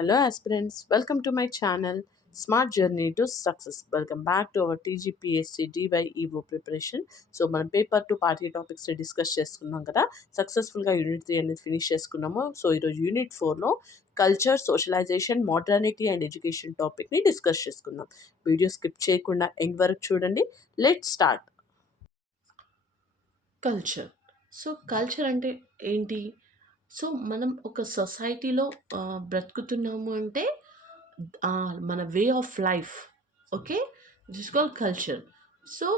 Hello aspirants, welcome to my channel Smart Journey to Success. Welcome back to our TGPSC DyEO preparation. So మనం paper two పార్టీ topics discuss చేసుకున్నాం కదా, సక్సెస్ఫుల్గా యూనిట్ 3 అనేది ఫినిష్ చేసుకున్నాము. So ఈరోజు యూనిట్ 4లో culture, socialisation, modernity and education టాపిక్ని డిస్కస్ చేసుకుందాం. వీడియో స్కిప్ చేయకుండా ఎండ్ వరకు చూడండి. Let start. Culture. So culture అంటే ఏంటి? సో మనం ఒక సొసైటీలో బ్రతుకుతున్నాము అంటే మన way of life, okay, it is called culture. So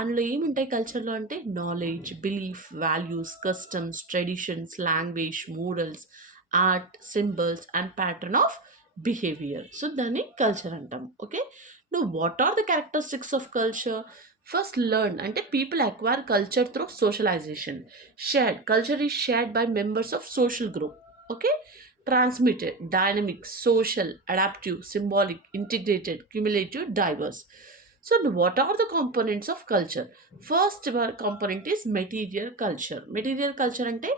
అందులో ఏముంటాయి కల్చర్లో అంటే knowledge, belief, values, customs, traditions, language, morals, art, symbols and pattern of behaviour. So దాన్ని కల్చర్ అంటాం. Okay, now what are the characteristics of culture? First, learn అంటే people acquire culture through socialization. Shared culture is shared by members of social group. Okay, transmitted, dynamic, social, adaptive, symbolic, integrated, cumulative, diverse. So what are the components of culture? First component is material culture. Material culture అంటే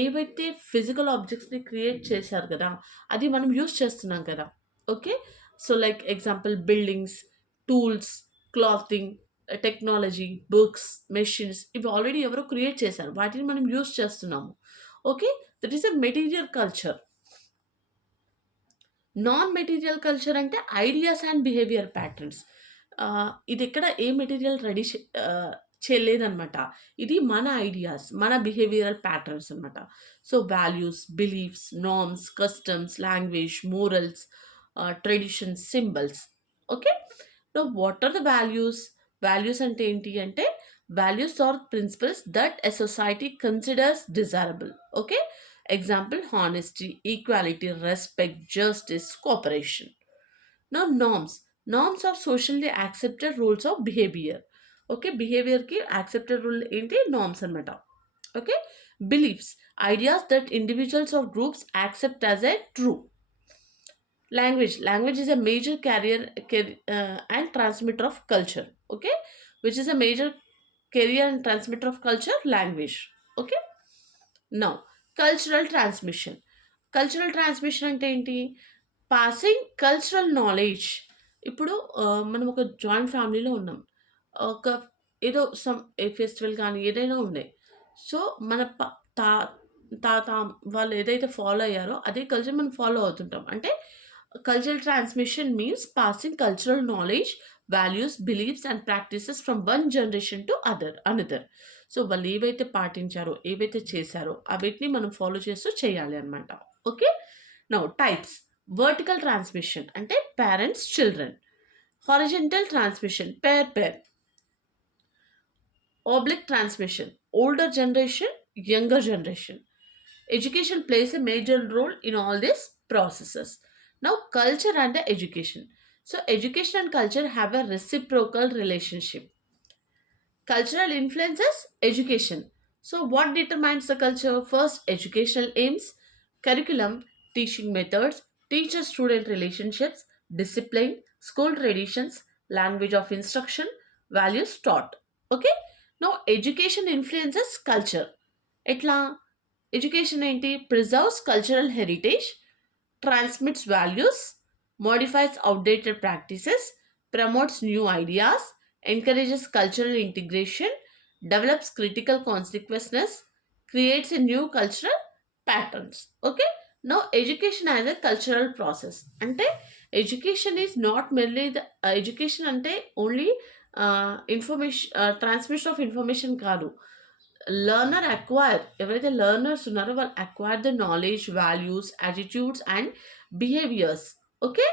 ఏవైతే ఫిజికల్ ఆబ్జెక్ట్స్ని క్రియేట్ చేశారు కదా, అది మనం యూస్ చేస్తున్నాం కదా. Okay, so like example buildings, tools, clothing, technology, books, machines, ఇవి ఆల్రెడీ ఎవరో క్రియేట్ చేశారు, వాటిని మనం యూస్ చేస్తున్నాము. Okay, that is a material culture. Non material culture అంటే ఐడియాస్ అండ్ బిహేవియర్ ప్యాటర్న్స్. ఇది ఎక్కడ ఏ మెటీరియల్ రెడీ చేయలేదన్నమాట. ఇది మన ఐడియాస్, మన బిహేవియరల్ ప్యాటర్న్స్ అనమాట. So values, beliefs, norms, customs, language, morals, traditions, symbols. Okay, so what are the values? Values అంటే ఏంటి అంటే values are principles that a society considers desirable. Okay, example honesty, equality, respect, justice, cooperation. Now norms are socially accepted rules of behaviour. Okay, బిహేవియర్కి accepted rule ఏంటి? Norms అనమాట. Okay, beliefs, ideas that individuals or groups accept as a true. Language is a major carrier and transmitter of culture. Okay, which is a major carrier and transmitter of culture? Language. Okay, now cultural transmission అంటే ఏంటి? Passing cultural knowledge. ఇప్పుడు మనం ఒక జాయింట్ ఫ్యామిలీలో ఉన్నాం. ఒక ఏదో some festival కానీ ఏదైనా ఉండే, సో మన తా తాత వాళ్ళు ఏదైతే ఫాలో అయ్యారో అదే కల్చర్ మనం ఫాలో అవుతుంటాం. అంటే cultural transmission means passing cultural knowledge, values, beliefs and practices from one generation to another. So వాళ్ళు ఏవైతే పాటించారో, ఏవైతే చేశారో అవిటిని మనం ఫాలో చేస్తూ చేయాలి అనమాట. Okay, now types. Vertical transmission అంటే parents, children. Horizontal transmission pair. Oblique transmission, older generation, younger generation. Education plays a major role in all these processes. Now, culture and education. So, education and culture have a reciprocal relationship. Cultural influences education. So, what determines the culture? First, educational aims, curriculum, teaching methods, teacher student relationships, discipline, school traditions, language of instruction, values taught. Okay, now education influences culture. ఎట్లా? ఎడ్యుకేషన్ ఏంటి? Preserves cultural heritage, transmits values, modifies outdated practices, promotes new ideas, encourages cultural integration, develops critical consequences, creates a new cultural patterns. Okay, now education as a cultural process. అంటే education is not merely the education అంటే only information, transmission of information కాదు. Learner acquire, ఎవరైతే learners ఉన్నారో వాళ్ళు acquire the knowledge, values, attitudes and behaviours. Okay,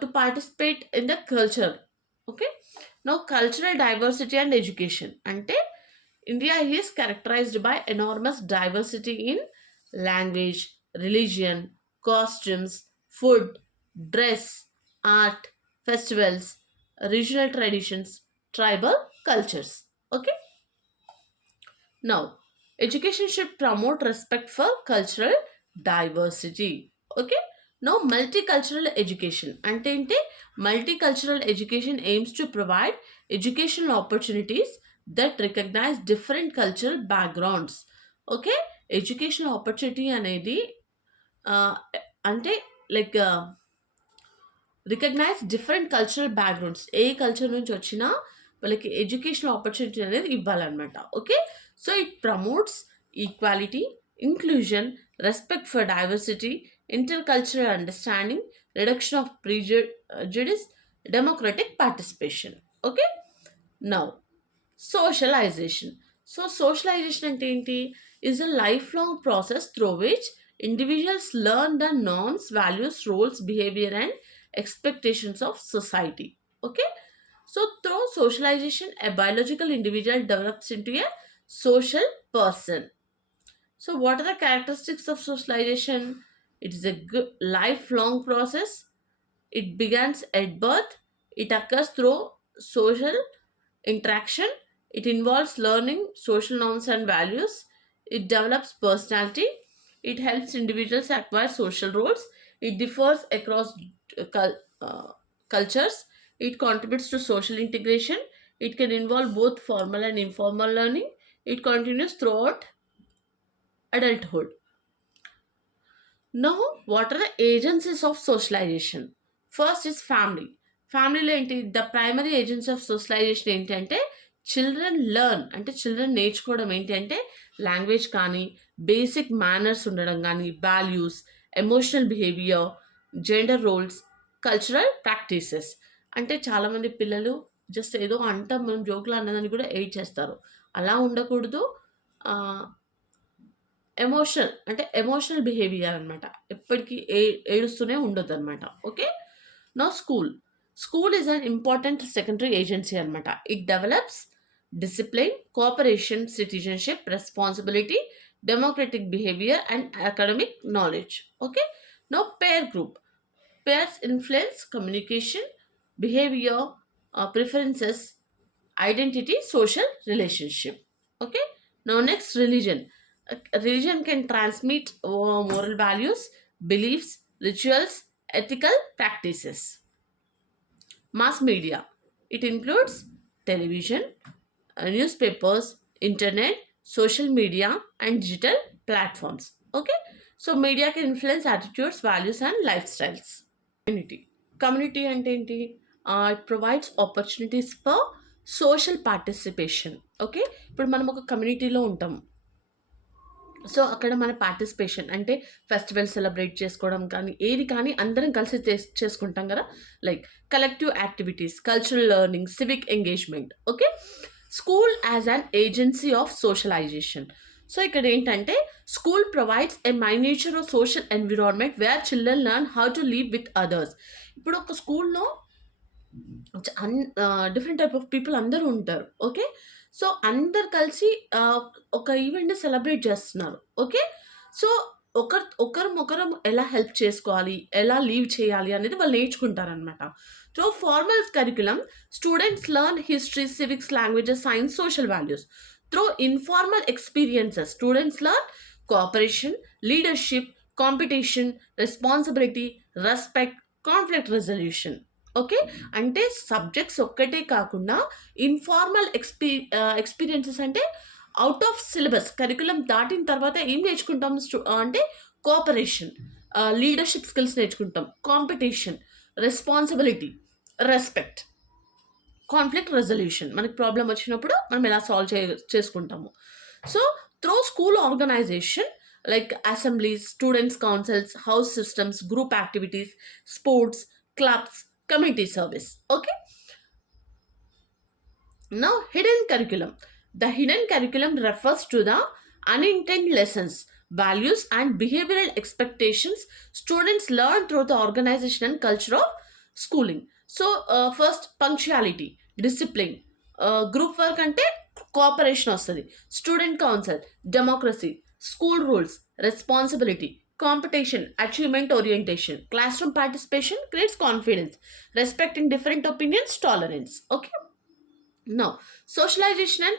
to participate in the culture. Okay, now cultural diversity and education అంటే India is characterised by enormous diversity in language, religion, costumes, food, dress, art, festivals, regional traditions, tribal cultures. Okay, now education should promote respect for cultural diversity. Okay, now multicultural education అంటే ఏంటి? Multicultural education aims to provide educational opportunities that recognize different cultural backgrounds. Okay, education opportunity అనేది అంటే like recognize different cultural backgrounds, ఏ culture నుంచి వచ్చినా వాళ్ళకి education opportunity అనేది ఇవ్వాలన్నమాట. Okay, so it promotes equality, inclusion, respect for diversity, intercultural understanding, reduction of prejudice, democratic participation. Okay, now socialization. So socialization అంటే ఏంటి? Is a lifelong process through which individuals learn the norms, values, roles, behavior and expectations of society. Okay, so through socialization a biological individual develops into a social person. So what are the characteristics of socialization? It is a good lifelong process. It begins at birth. It occurs through social interaction. It involves learning social norms and values. It develops personality. It helps individuals acquire social roles. It differs across cultures. It contributes to social integration. It can involve both formal and informal learning. It continues throughout adulthood. Now, what are the agencies of socialization? First is family. ఫ్యామిలీలో ఏంటి? The primary agency of socialization ఏంటంటే children learn, అంటే children నేర్చుకోవడం ఏంటంటే language కానీ, basic manners ఉండడం కానీ, values, emotional behaviour, gender roles, cultural practices. అంటే చాలామంది పిల్లలు జస్ట్ ఏదో అంటాం మనం జోకులు అన్నదాన్ని కూడా ఎయిడ్ చేస్తారు. అలా ఉండకూడదు. ఎమోషనల్ అంటే ఎమోషనల్ బిహేవియర్ అనమాట. ఎప్పటికీ ఏడుస్తూనే ఉండొద్దు అనమాట. ఓకే, నా school is an important secondary agency అనమాట. It develops discipline, cooperation, citizenship, responsibility, democratic behaviour and academic knowledge. Okay, now peer group. Peers influence communication, behaviour, preferences, identity, social relationship. Okay, now next, religion. Religion can transmit moral values, beliefs, rituals, ethical practices. Mass media, it includes television, newspapers, internet, social media and digital platforms. Okay, so media can influence attitudes, values and lifestyles. Community అంటే ఏంటి? It provides opportunities for social participation. Okay, ఇప్పుడు మనం ఒక కమ్యూనిటీలో ఉంటాం. సో అక్కడ మన పార్టిసిపేషన్ అంటే ఫెస్టివల్ సెలబ్రేట్ చేసుకోవడం కానీ, ఏది కానీ అందరం కలిసి చేసుకుంటాం కదా, like collective activities, cultural learning, civic engagement. Okay, school as an agency of socialization. So ఇక్కడ ఏంటంటే school provides a miniature of social environment where children learn how to live with others. ఇప్పుడు ఒక స్కూల్లో డిఫరెంట్ టైప్ ఆఫ్ పీపుల్ అందరూ ఉంటారు. Okay, so అందరు కలిసి ఒక ఈవెంట్ని సెలబ్రేట్ చేస్తున్నారు. ఓకే, సో ఒకరం ఎలా హెల్ప్ చేసుకోవాలి, ఎలా లీవ్ చేయాలి అనేది వాళ్ళు నేర్చుకుంటారనమాట. So formal curriculum, students learn history, civics, languages, science, social values. Through informal experiences students learn cooperation, leadership, competition, responsibility, respect, conflict resolution. Okay, అంటే సబ్జెక్ట్స్ ఒక్కటే కాకుండా ఇన్ఫార్మల్ ఎక్స్పీరియన్సెస్ అంటే అవుట్ ఆఫ్ సిలబస్ కరికులం దాటిన తర్వాత ఏం నేర్చుకుంటాం అంటే cooperation, leadership skills నేర్చుకుంటాం, competition, responsibility, respect, conflict resolution. మనకి ప్రాబ్లం వచ్చినప్పుడు మనం ఎలా సాల్వ్ చేసుకుంటాము. So through school organization like assemblies, students' councils, house systems, group activities, sports, clubs, community service. Okay. Now, hidden curriculum. The hidden curriculum refers to the unintended lessons, values, and behavioral expectations students learn through the organization and culture of schooling. So, first, punctuality, discipline, group work ante cooperation వస్తుంది, student council, democracy, school rules, responsibility, competition, achievement orientation, classroom participation creates confidence, respecting different opinions, tolerance. Okay, now socialization and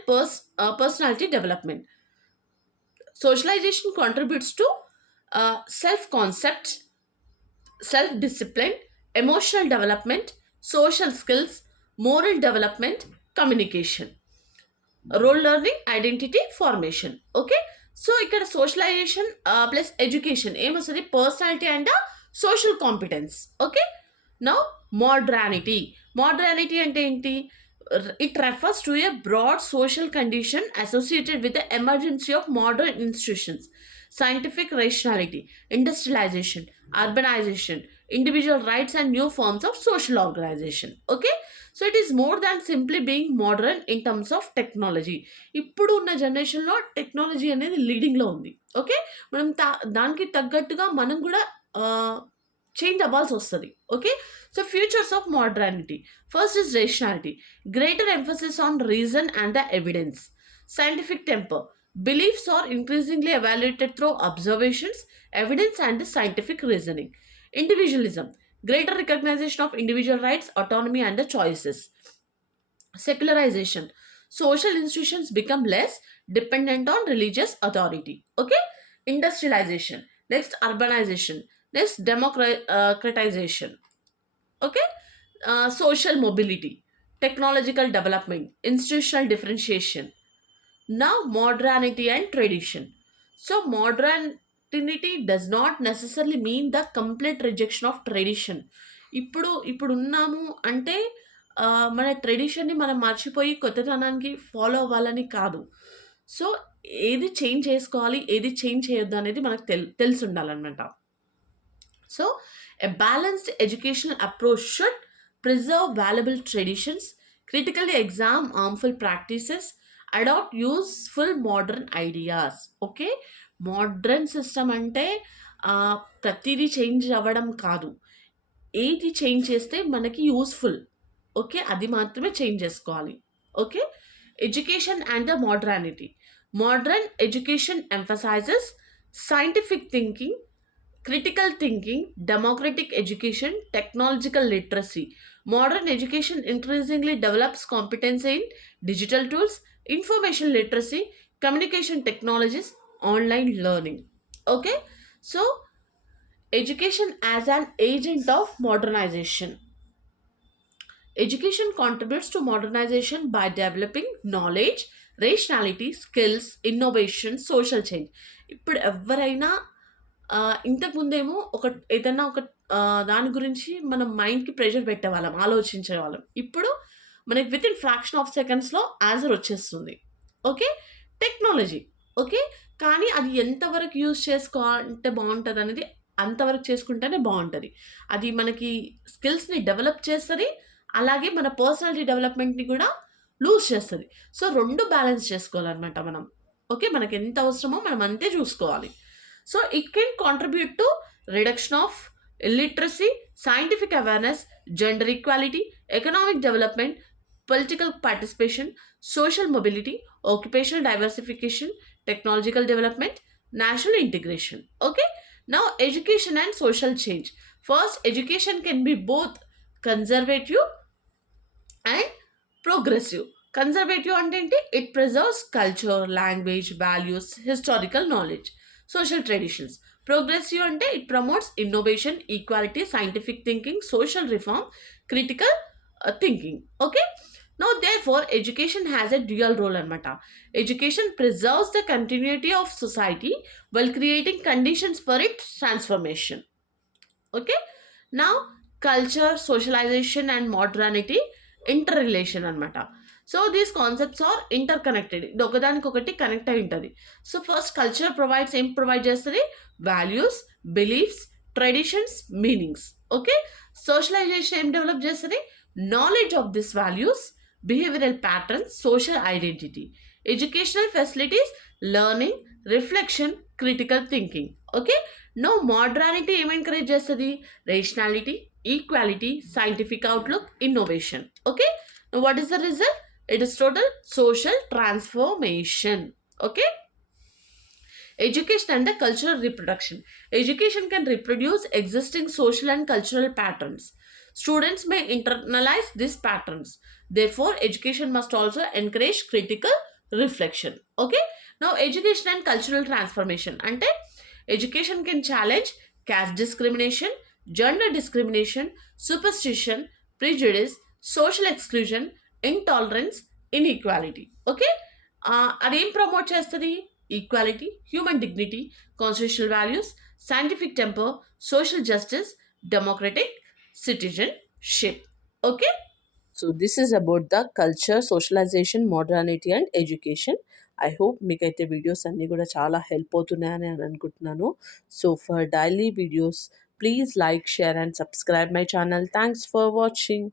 personality development. Socialization contributes to self concept, self discipline, emotional development, social skills, moral development, communication, role learning, identity formation. Okay, so ఇక్కడ socialization plus education ఏమొస్తుంది? Personality and social competence. Okay. Now, modernity ante enti? It refers to a broad social condition associated with the emergence of modern institutions, scientific rationality, industrialization, urbanization, individual rights, and new forms of social organization. Okay. So it is more than simply being modern in terms of technology. ఇప్పుడు ఉన్న జనరేషన్లో టెక్నాలజీ అనేది లీడింగ్లో ఉంది. ఓకే. మనం దానికి తగ్గట్టుగా మనం కూడా చేంజ్ అవ్వాల్సి వస్తుంది. Okay. So features of modernity. First is rationality, greater emphasis on reason and the evidence. Scientific temper, beliefs are increasingly evaluated through observations, evidence, and the scientific reasoning. Individualism, greater recognition of individual rights, autonomy, and the choices. Secularization, social institutions become less dependent on religious authority. Okay. Industrialization, next urbanization, next democratization. Okay. Social mobility, technological development, institutional differentiation. Now, modernity and tradition. So modernity does not necessarily mean the complete rejection of tradition. ఇప్పుడు ఉన్నాము అంటే మన ట్రెడిషన్ని మనం మర్చిపోయి కొత్తతనానికి ఫాలో అవ్వాలని కాదు. సో ఏది చేంజ్ చేసుకోవాలి, ఏది చేంజ్ చేయొద్దు అనేది మనకు తెలిసి ఉండాలన్నమాట. So, a balanced educational approach should preserve valuable traditions, critically examine harmful practices, adopt useful modern ideas. Okay. Modern system అంటే ప్రతిదీ చేంజ్ అవ్వడం కాదు. ఏది చేంజ్ చేస్తే మనకి యూస్ఫుల్, ఓకే, అది మాత్రమే చేంజ్ చేసుకోవాలి. Okay. Education and the modernity. Modern education emphasises scientific thinking, critical thinking, democratic education, technological literacy. Modern education increasingly develops competence in digital tools, information literacy, communication technologies, online learning. Okay. So education as an agent of modernization. Education contributes to modernization by developing knowledge, rationality, skills, innovation, social change. ఇప్పుడు ఎవరైనా ఇంతకుముందేమో ఏదైనా ఒక దాని గురించి మనం మైండ్కి ప్రెషర్ పెట్టేవాళ్ళం, ఆలోచించేవాళ్ళం. ఇప్పుడు మనకి విత్ ఇన్ ఫ్రాక్షన్ ఆఫ్ సెకండ్స్లో ఆన్సర్ వచ్చేస్తుంది. ఓకే. టెక్నాలజీ. ఓకే. కానీ అది ఎంతవరకు యూజ్ చేసుకోవాలంటే బాగుంటుంది అనేది అంతవరకు చేసుకుంటేనే బాగుంటుంది. అది మనకి స్కిల్స్ని డెవలప్ చేస్తుంది, అలాగే మన పర్సనాలిటీ డెవలప్మెంట్ని కూడా లూజ్ చేస్తుంది. సో రెండు బ్యాలెన్స్ చేసుకోవాలన్నమాట మనం. ఓకే. మనకి ఎంత అవసరమో మనం అంతే చూసుకోవాలి. So it can contribute to reduction of illiteracy, scientific awareness, gender equality, economic development, political participation, social mobility, occupational diversification, technological development, national integration. Okay. Now, education and social change. First, education can be both conservative and progressive. Conservative అంటే it preserves culture, language, values, historical knowledge, social traditions. Progressive అంటే it promotes innovation, equality, scientific thinking, social reform, critical thinking. Okay. Now, therefore, education has a dual role అనమాట. Education preserves the continuity of society while creating conditions for its transformation. Okay. Now, culture, socialization, and modernity interrelation అనమాట. So these concepts are interconnected. ఇది ఒకదానికొకటి connect అయి ఉంటుంది. So first culture ఏం provide చేస్తుంది? Values, beliefs, traditions, meanings. Okay. Socialization ఏం develop చేస్తుంది? Knowledge of this values, behavioural patterns, social identity. Educational facilities, learning, reflection, critical thinking. Okay. No modernity ఏం encourage చేస్తుంది? Rationality, equality, scientific outlook, innovation. Okay. What is the result? It is total social transformation. Okay. Education and the cultural reproduction. Education can reproduce existing social and cultural patterns. Students may internalize these patterns. Therefore, education must also encourage critical reflection. Okay. Now, education and cultural transformation. Ante education can challenge caste discrimination, gender discrimination, superstition, prejudice, social exclusion, intolerance, inequality. Okay. అదేం ప్రమోట్ చేస్తుంది? Equality, human dignity, constitutional values, scientific temper, social justice, democratic citizenship. Okay. So this is about the culture, socialization, modernity and education. I hope మీకైతే వీడియోస్ అన్నీ కూడా చాలా హెల్ప్ అవుతున్నాయని అని అనుకుంటున్నాను. So for daily videos please like, share and subscribe my channel. Thanks for watching.